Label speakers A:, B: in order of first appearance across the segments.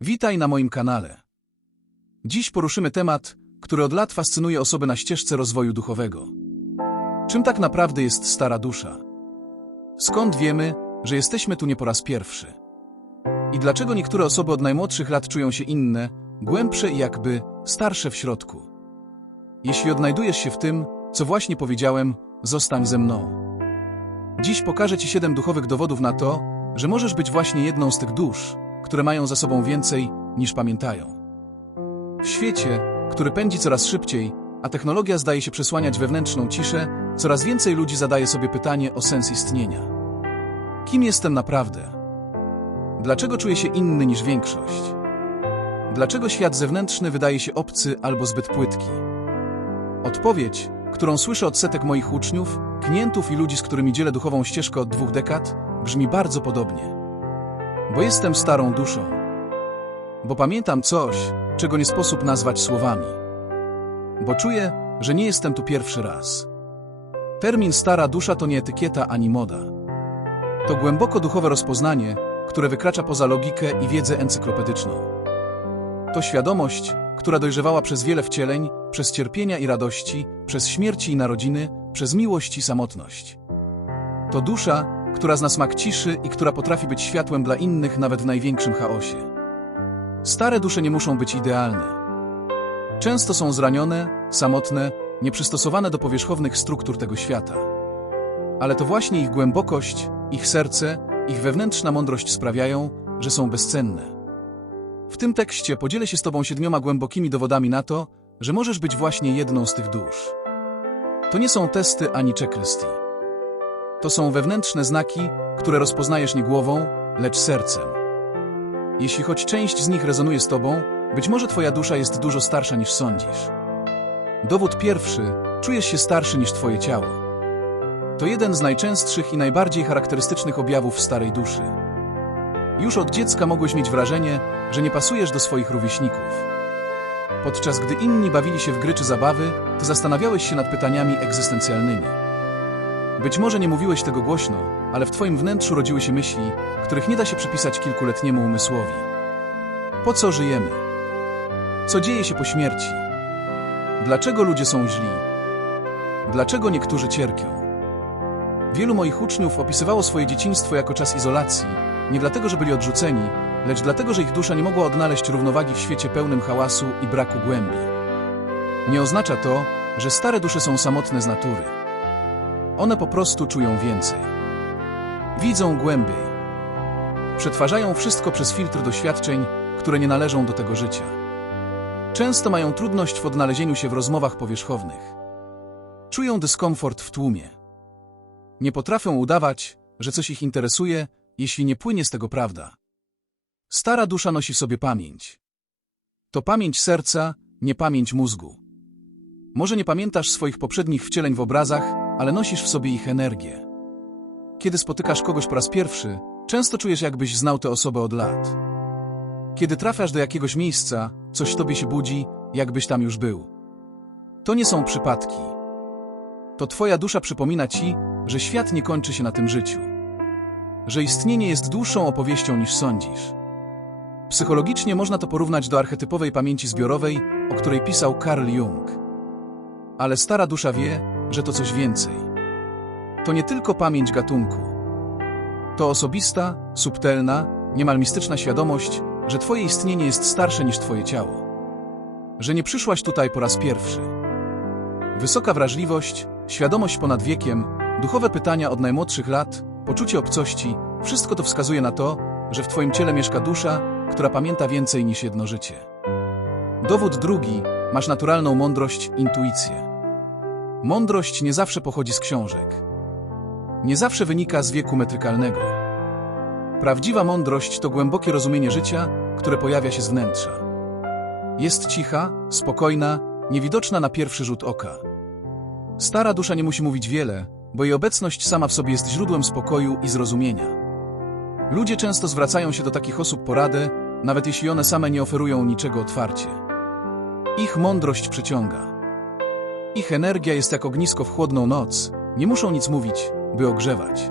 A: Witaj na moim kanale. Dziś poruszymy temat, który od lat fascynuje osoby na ścieżce rozwoju duchowego. Czym tak naprawdę jest stara dusza? Skąd wiemy, że jesteśmy tu nie po raz pierwszy? I dlaczego niektóre osoby od najmłodszych lat czują się inne, głębsze i jakby starsze w środku? Jeśli odnajdujesz się w tym, co właśnie powiedziałem, zostań ze mną. Dziś pokażę Ci siedem duchowych dowodów na to, że możesz być właśnie jedną z tych dusz, które mają za sobą więcej niż pamiętają. W świecie, który pędzi coraz szybciej, a technologia zdaje się przesłaniać wewnętrzną ciszę, coraz więcej ludzi zadaje sobie pytanie o sens istnienia. Kim jestem naprawdę? Dlaczego czuję się inny niż większość? Dlaczego świat zewnętrzny wydaje się obcy albo zbyt płytki? Odpowiedź, którą słyszę od setek moich uczniów, klientów i ludzi, z którymi dzielę duchową ścieżkę od dwóch dekad, brzmi bardzo podobnie. Bo jestem starą duszą. Bo pamiętam coś, czego nie sposób nazwać słowami. Bo czuję, że nie jestem tu pierwszy raz. Termin stara dusza to nie etykieta ani moda. To głęboko duchowe rozpoznanie, które wykracza poza logikę i wiedzę encyklopedyczną. To świadomość, która dojrzewała przez wiele wcieleń, przez cierpienia i radości, przez śmierci i narodziny, przez miłość i samotność. To dusza, która zna smak ciszy i która potrafi być światłem dla innych nawet w największym chaosie. Stare dusze nie muszą być idealne. Często są zranione, samotne, nieprzystosowane do powierzchownych struktur tego świata. Ale to właśnie ich głębokość, ich serce, ich wewnętrzna mądrość sprawiają, że są bezcenne. W tym tekście podzielę się z Tobą siedmioma głębokimi dowodami na to, że możesz być właśnie jedną z tych dusz. To nie są testy ani checklisty. To są wewnętrzne znaki, które rozpoznajesz nie głową, lecz sercem. Jeśli choć część z nich rezonuje z Tobą, być może Twoja dusza jest dużo starsza niż sądzisz. Dowód pierwszy, czujesz się starszy niż Twoje ciało. To jeden z najczęstszych i najbardziej charakterystycznych objawów starej duszy. Już od dziecka mogłeś mieć wrażenie, że nie pasujesz do swoich rówieśników. Podczas gdy inni bawili się w gry czy zabawy, ty zastanawiałeś się nad pytaniami egzystencjalnymi. Być może nie mówiłeś tego głośno, ale w twoim wnętrzu rodziły się myśli, których nie da się przypisać kilkuletniemu umysłowi. Po co żyjemy? Co dzieje się po śmierci? Dlaczego ludzie są źli? Dlaczego niektórzy cierpią? Wielu moich uczniów opisywało swoje dzieciństwo jako czas izolacji, nie dlatego, że byli odrzuceni, lecz dlatego, że ich dusza nie mogła odnaleźć równowagi w świecie pełnym hałasu i braku głębi. Nie oznacza to, że stare dusze są samotne z natury. One po prostu czują więcej. Widzą głębiej. Przetwarzają wszystko przez filtr doświadczeń, które nie należą do tego życia. Często mają trudność w odnalezieniu się w rozmowach powierzchownych. Czują dyskomfort w tłumie. Nie potrafią udawać, że coś ich interesuje, jeśli nie płynie z tego prawda. Stara dusza nosi w sobie pamięć. To pamięć serca, nie pamięć mózgu. Może nie pamiętasz swoich poprzednich wcieleń w obrazach, ale nosisz w sobie ich energię. Kiedy spotykasz kogoś po raz pierwszy, często czujesz, jakbyś znał tę osobę od lat. Kiedy trafiasz do jakiegoś miejsca, coś w tobie się budzi, jakbyś tam już był. To nie są przypadki. To twoja dusza przypomina ci, że świat nie kończy się na tym życiu. Że istnienie jest dłuższą opowieścią niż sądzisz. Psychologicznie można to porównać do archetypowej pamięci zbiorowej, o której pisał Carl Jung. Ale stara dusza wie, że to coś więcej. To nie tylko pamięć gatunku. To osobista, subtelna, niemal mistyczna świadomość, że Twoje istnienie jest starsze niż Twoje ciało. Że nie przyszłaś tutaj po raz pierwszy. Wysoka wrażliwość, świadomość ponad wiekiem, duchowe pytania od najmłodszych lat, poczucie obcości, wszystko to wskazuje na to, że w Twoim ciele mieszka dusza, która pamięta więcej niż jedno życie. Dowód drugi, masz naturalną mądrość, intuicję. Mądrość nie zawsze pochodzi z książek. Nie zawsze wynika z wieku metrykalnego. Prawdziwa mądrość to głębokie rozumienie życia, które pojawia się z wnętrza. Jest cicha, spokojna, niewidoczna na pierwszy rzut oka. Stara dusza nie musi mówić wiele, bo jej obecność sama w sobie jest źródłem spokoju i zrozumienia. Ludzie często zwracają się do takich osób po radę, nawet jeśli one same nie oferują niczego otwarcie. Ich mądrość przyciąga. Ich energia jest jak ognisko w chłodną noc, nie muszą nic mówić, by ogrzewać.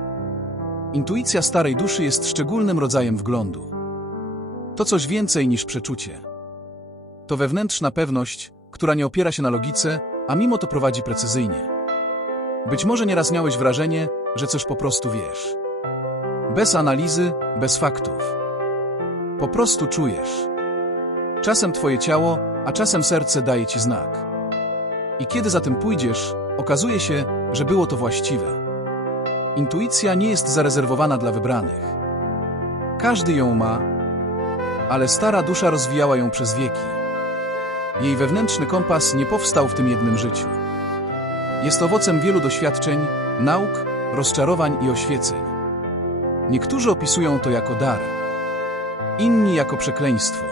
A: Intuicja starej duszy jest szczególnym rodzajem wglądu. To coś więcej niż przeczucie. To wewnętrzna pewność, która nie opiera się na logice, a mimo to prowadzi precyzyjnie. Być może nieraz miałeś wrażenie, że coś po prostu wiesz. Bez analizy, bez faktów. Po prostu czujesz. Czasem twoje ciało, a czasem serce daje ci znak. I kiedy za tym pójdziesz, okazuje się, że było to właściwe. Intuicja nie jest zarezerwowana dla wybranych. Każdy ją ma, ale stara dusza rozwijała ją przez wieki. Jej wewnętrzny kompas nie powstał w tym jednym życiu. Jest owocem wielu doświadczeń, nauk, rozczarowań i oświeceń. Niektórzy opisują to jako dar, inni jako przekleństwo.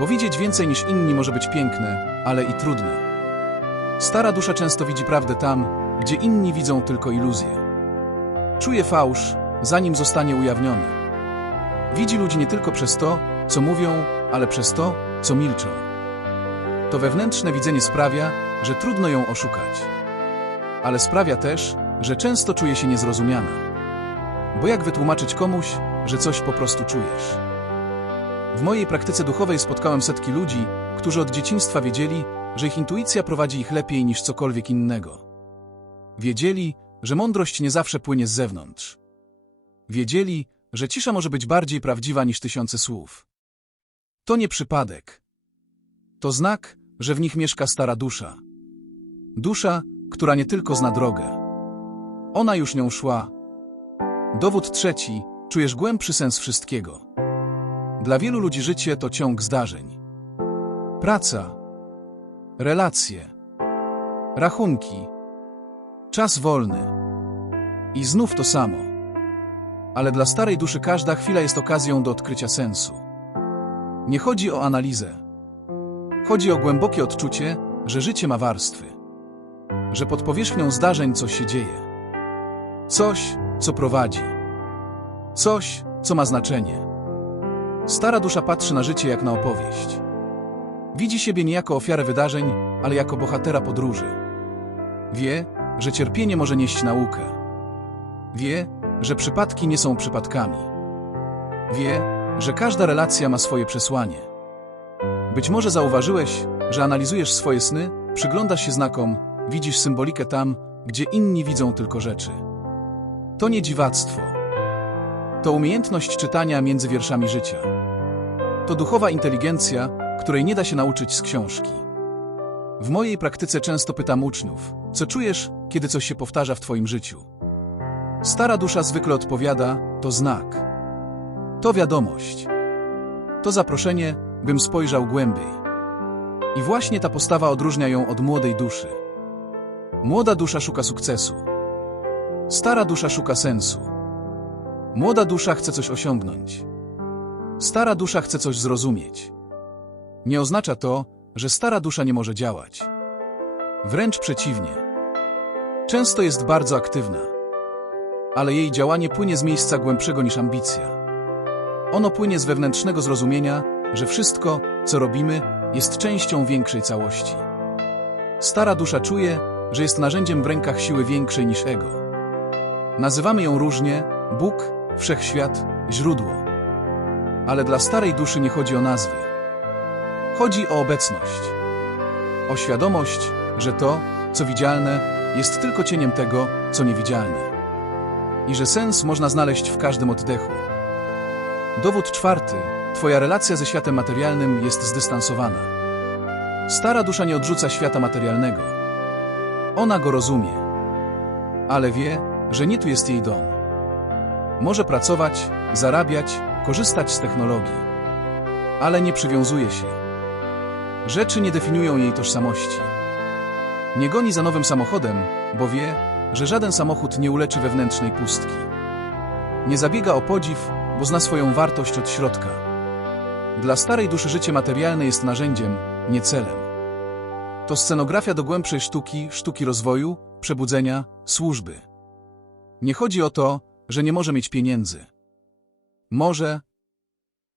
A: Bo widzieć więcej niż inni może być piękne, ale i trudne. Stara dusza często widzi prawdę tam, gdzie inni widzą tylko iluzję. Czuje fałsz, zanim zostanie ujawniony. Widzi ludzi nie tylko przez to, co mówią, ale przez to, co milczą. To wewnętrzne widzenie sprawia, że trudno ją oszukać. Ale sprawia też, że często czuje się niezrozumiana. Bo jak wytłumaczyć komuś, że coś po prostu czujesz? W mojej praktyce duchowej spotkałem setki ludzi, którzy od dzieciństwa wiedzieli, że ich intuicja prowadzi ich lepiej niż cokolwiek innego. Wiedzieli, że mądrość nie zawsze płynie z zewnątrz. Wiedzieli, że cisza może być bardziej prawdziwa niż tysiące słów. To nie przypadek. To znak, że w nich mieszka stara dusza. Dusza, która nie tylko zna drogę. Ona już nią szła. Dowód trzeci, czujesz głębszy sens wszystkiego. Dla wielu ludzi życie to ciąg zdarzeń. Praca, relacje, rachunki, czas wolny. I znów to samo. Ale dla starej duszy każda chwila jest okazją do odkrycia sensu. Nie chodzi o analizę. Chodzi o głębokie odczucie, że życie ma warstwy. Że pod powierzchnią zdarzeń coś się dzieje. Coś, co prowadzi. Coś, co ma znaczenie. Stara dusza patrzy na życie jak na opowieść. Widzi siebie nie jako ofiarę wydarzeń, ale jako bohatera podróży. Wie, że cierpienie może nieść naukę. Wie, że przypadki nie są przypadkami. Wie, że każda relacja ma swoje przesłanie. Być może zauważyłeś, że analizujesz swoje sny, przyglądasz się znakom, widzisz symbolikę tam, gdzie inni widzą tylko rzeczy. To nie dziwactwo. To umiejętność czytania między wierszami życia. To duchowa inteligencja, której nie da się nauczyć z książki. W mojej praktyce często pytam uczniów, co czujesz, kiedy coś się powtarza w Twoim życiu? Stara dusza zwykle odpowiada, to znak. To wiadomość. To zaproszenie, bym spojrzał głębiej. I właśnie ta postawa odróżnia ją od młodej duszy. Młoda dusza szuka sukcesu. Stara dusza szuka sensu. Młoda dusza chce coś osiągnąć. Stara dusza chce coś zrozumieć. Nie oznacza to, że stara dusza nie może działać. Wręcz przeciwnie. Często jest bardzo aktywna, ale jej działanie płynie z miejsca głębszego niż ambicja. Ono płynie z wewnętrznego zrozumienia, że wszystko, co robimy, jest częścią większej całości. Stara dusza czuje, że jest narzędziem w rękach siły większej niż ego. Nazywamy ją różnie Bóg, wszechświat, źródło. Ale dla starej duszy nie chodzi o nazwy. Chodzi o obecność. O świadomość, że to, co widzialne, jest tylko cieniem tego, co niewidzialne. I że sens można znaleźć w każdym oddechu. Dowód czwarty. Twoja relacja ze światem materialnym jest zdystansowana. Stara dusza nie odrzuca świata materialnego. Ona go rozumie. Ale wie, że nie tu jest jej dom. Może pracować, zarabiać, korzystać z technologii. Ale nie przywiązuje się. Rzeczy nie definiują jej tożsamości. Nie goni za nowym samochodem, bo wie, że żaden samochód nie uleczy wewnętrznej pustki. Nie zabiega o podziw, bo zna swoją wartość od środka. Dla starej duszy życie materialne jest narzędziem, nie celem. To scenografia do głębszej sztuki, sztuki rozwoju, przebudzenia, służby. Nie chodzi o to, że nie może mieć pieniędzy. Może,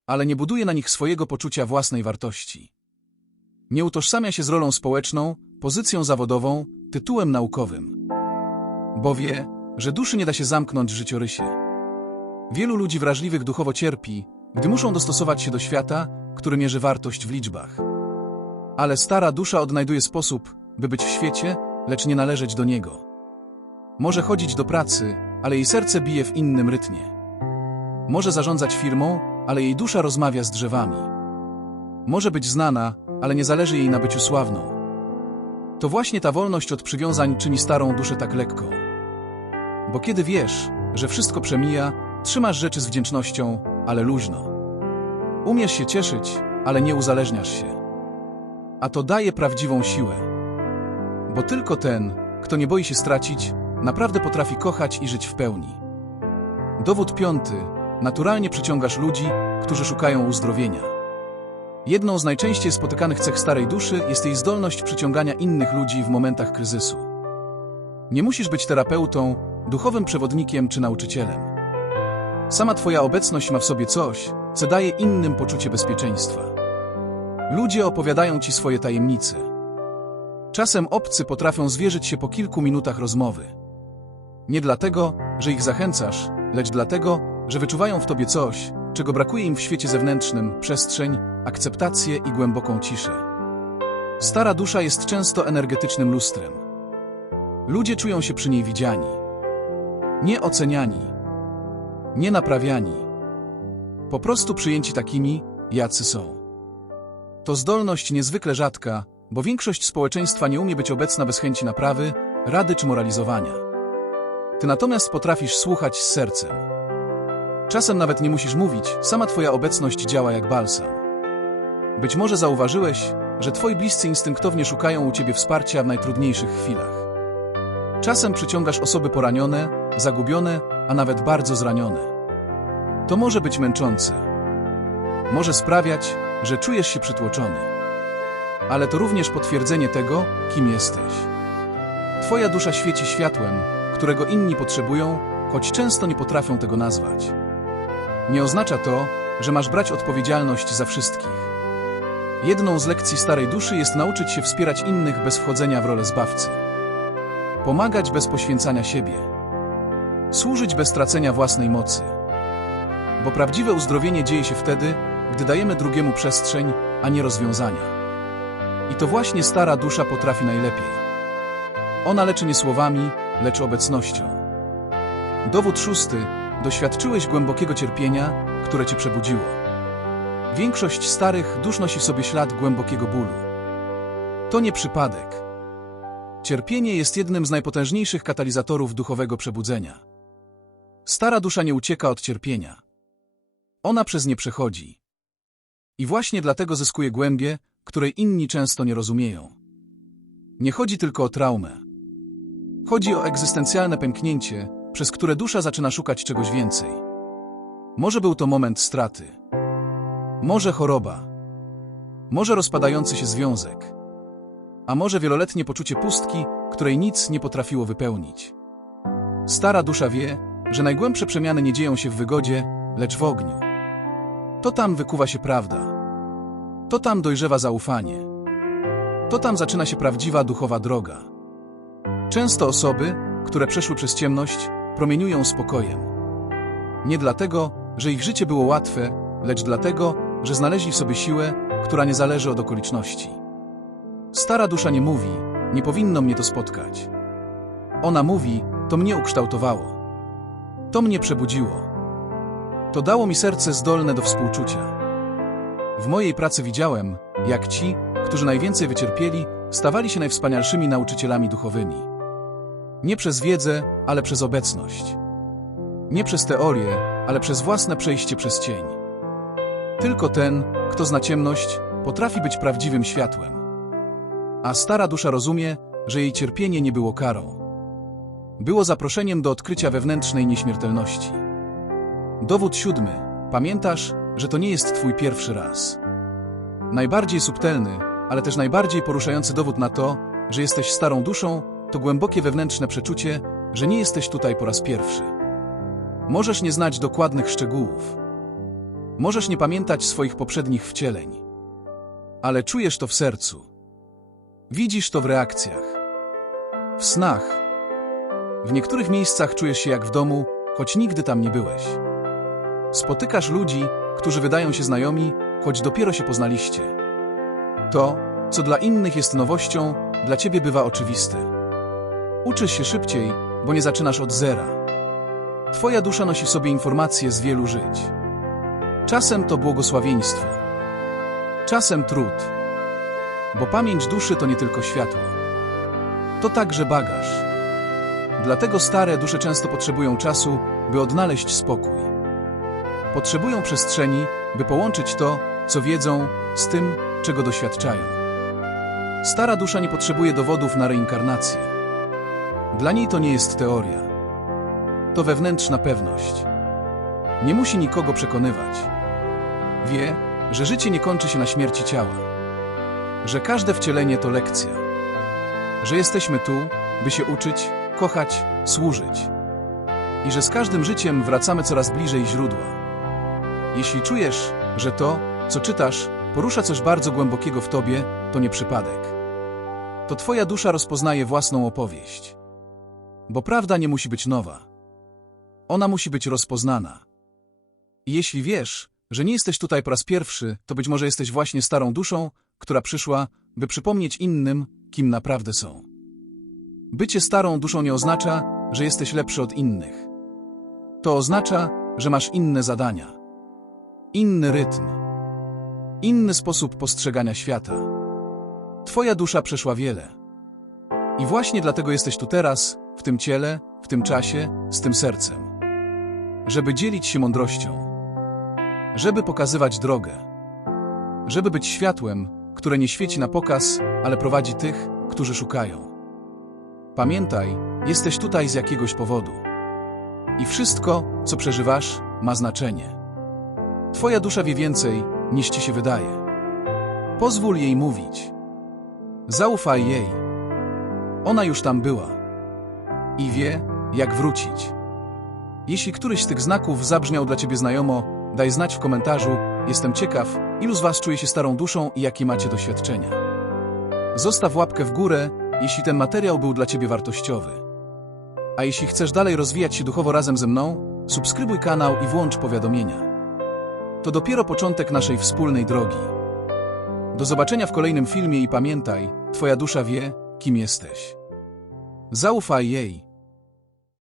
A: ale nie buduje na nich swojego poczucia własnej wartości. Nie utożsamia się z rolą społeczną, pozycją zawodową, tytułem naukowym. Bo wie, że duszy nie da się zamknąć w życiorysie. Wielu ludzi wrażliwych duchowo cierpi, gdy muszą dostosować się do świata, który mierzy wartość w liczbach. Ale stara dusza odnajduje sposób, by być w świecie, lecz nie należeć do niego. Może chodzić do pracy, ale jej serce bije w innym rytmie. Może zarządzać firmą, ale jej dusza rozmawia z drzewami. Może być znana, ale nie zależy jej na byciu sławną. To właśnie ta wolność od przywiązań czyni starą duszę tak lekką. Bo kiedy wiesz, że wszystko przemija, trzymasz rzeczy z wdzięcznością, ale luźno. Umiesz się cieszyć, ale nie uzależniasz się. A to daje prawdziwą siłę. Bo tylko ten, kto nie boi się stracić, naprawdę potrafi kochać i żyć w pełni. Dowód piąty. Naturalnie przyciągasz ludzi, którzy szukają uzdrowienia. Jedną z najczęściej spotykanych cech starej duszy jest jej zdolność przyciągania innych ludzi w momentach kryzysu. Nie musisz być terapeutą, duchowym przewodnikiem czy nauczycielem. Sama Twoja obecność ma w sobie coś, co daje innym poczucie bezpieczeństwa. Ludzie opowiadają Ci swoje tajemnice. Czasem obcy potrafią zwierzyć się po kilku minutach rozmowy. Nie dlatego, że ich zachęcasz, lecz dlatego, że wyczuwają w Tobie coś, czego brakuje im w świecie zewnętrznym przestrzeń, akceptację i głęboką ciszę. Stara dusza jest często energetycznym lustrem. Ludzie czują się przy niej widziani, nie oceniani, nie naprawiani, po prostu przyjęci takimi, jacy są. To zdolność niezwykle rzadka, bo większość społeczeństwa nie umie być obecna bez chęci naprawy, rady czy moralizowania. Ty natomiast potrafisz słuchać z sercem. Czasem nawet nie musisz mówić, sama Twoja obecność działa jak balsam. Być może zauważyłeś, że Twoi bliscy instynktownie szukają u Ciebie wsparcia w najtrudniejszych chwilach. Czasem przyciągasz osoby poranione, zagubione, a nawet bardzo zranione. To może być męczące. Może sprawiać, że czujesz się przytłoczony. Ale to również potwierdzenie tego, kim jesteś. Twoja dusza świeci światłem, którego inni potrzebują, choć często nie potrafią tego nazwać. Nie oznacza to, że masz brać odpowiedzialność za wszystkich. Jedną z lekcji starej duszy jest nauczyć się wspierać innych bez wchodzenia w rolę zbawcy. Pomagać bez poświęcania siebie. Służyć bez tracenia własnej mocy. Bo prawdziwe uzdrowienie dzieje się wtedy, gdy dajemy drugiemu przestrzeń, a nie rozwiązania. I to właśnie stara dusza potrafi najlepiej. Ona leczy nie słowami, lecz obecnością. Dowód szósty. Doświadczyłeś głębokiego cierpienia, które cię przebudziło. Większość starych dusz nosi w sobie ślad głębokiego bólu. To nie przypadek. Cierpienie jest jednym z najpotężniejszych katalizatorów duchowego przebudzenia. Stara dusza nie ucieka od cierpienia. Ona przez nie przechodzi. I właśnie dlatego zyskuje głębie, której inni często nie rozumieją. Nie chodzi tylko o traumę. Chodzi o egzystencjalne pęknięcie, przez które dusza zaczyna szukać czegoś więcej. Może był to moment straty. Może choroba. Może rozpadający się związek. A może wieloletnie poczucie pustki, której nic nie potrafiło wypełnić. Stara dusza wie, że najgłębsze przemiany nie dzieją się w wygodzie, lecz w ogniu. To tam wykuwa się prawda. To tam dojrzewa zaufanie. To tam zaczyna się prawdziwa duchowa droga. Często osoby, które przeszły przez ciemność, promieniują spokojem. Nie dlatego, że ich życie było łatwe, lecz dlatego, że znaleźli w sobie siłę, która nie zależy od okoliczności. Stara dusza nie mówi, nie powinno mnie to spotkać. Ona mówi, to mnie ukształtowało. To mnie przebudziło. To dało mi serce zdolne do współczucia. W mojej pracy widziałem, jak ci, którzy najwięcej wycierpieli, stawali się najwspanialszymi nauczycielami duchowymi. Nie przez wiedzę, ale przez obecność. Nie przez teorię, ale przez własne przejście przez cień. Tylko ten, kto zna ciemność, potrafi być prawdziwym światłem. A stara dusza rozumie, że jej cierpienie nie było karą. Było zaproszeniem do odkrycia wewnętrznej nieśmiertelności. Dowód siódmy. Pamiętasz, że to nie jest twój pierwszy raz. Najbardziej subtelny, ale też najbardziej poruszający dowód na to, że jesteś starą duszą, to głębokie wewnętrzne przeczucie, że nie jesteś tutaj po raz pierwszy. Możesz nie znać dokładnych szczegółów. Możesz nie pamiętać swoich poprzednich wcieleń. Ale czujesz to w sercu. Widzisz to w reakcjach. W snach. W niektórych miejscach czujesz się jak w domu, choć nigdy tam nie byłeś. Spotykasz ludzi, którzy wydają się znajomi, choć dopiero się poznaliście. To, co dla innych jest nowością, dla ciebie bywa oczywiste. Uczysz się szybciej, bo nie zaczynasz od zera. Twoja dusza nosi w sobie informacje z wielu żyć. Czasem to błogosławieństwo, czasem trud, bo pamięć duszy to nie tylko światło. To także bagaż. Dlatego stare dusze często potrzebują czasu, by odnaleźć spokój. Potrzebują przestrzeni, by połączyć to, co wiedzą, z tym, czego doświadczają. Stara dusza nie potrzebuje dowodów na reinkarnację. Dla niej to nie jest teoria. To wewnętrzna pewność. Nie musi nikogo przekonywać. Wie, że życie nie kończy się na śmierci ciała. Że każde wcielenie to lekcja. Że jesteśmy tu, by się uczyć, kochać, służyć. I że z każdym życiem wracamy coraz bliżej źródła. Jeśli czujesz, że to, co czytasz, porusza coś bardzo głębokiego w tobie, to nie przypadek. To twoja dusza rozpoznaje własną opowieść. Bo prawda nie musi być nowa. Ona musi być rozpoznana. I jeśli wiesz, że nie jesteś tutaj po raz pierwszy, to być może jesteś właśnie starą duszą, która przyszła, by przypomnieć innym, kim naprawdę są. Bycie starą duszą nie oznacza, że jesteś lepszy od innych. To oznacza, że masz inne zadania, inny rytm, inny sposób postrzegania świata. Twoja dusza przeszła wiele. I właśnie dlatego jesteś tu teraz, w tym ciele, w tym czasie, z tym sercem. Żeby dzielić się mądrością. Żeby pokazywać drogę. Żeby być światłem, które nie świeci na pokaz, ale prowadzi tych, którzy szukają. Pamiętaj, jesteś tutaj z jakiegoś powodu. I wszystko, co przeżywasz, ma znaczenie. Twoja dusza wie więcej, niż ci się wydaje. Pozwól jej mówić. Zaufaj jej. Ona już tam była. I wie, jak wrócić. Jeśli któryś z tych znaków zabrzmiał dla ciebie znajomo, daj znać w komentarzu. Jestem ciekaw, ilu z was czuje się starą duszą i jakie macie doświadczenia. Zostaw łapkę w górę, jeśli ten materiał był dla ciebie wartościowy. A jeśli chcesz dalej rozwijać się duchowo razem ze mną, subskrybuj kanał i włącz powiadomienia. To dopiero początek naszej wspólnej drogi. Do zobaczenia w kolejnym filmie i pamiętaj, Twoja dusza wie, kim jesteś. Zaufaj jej.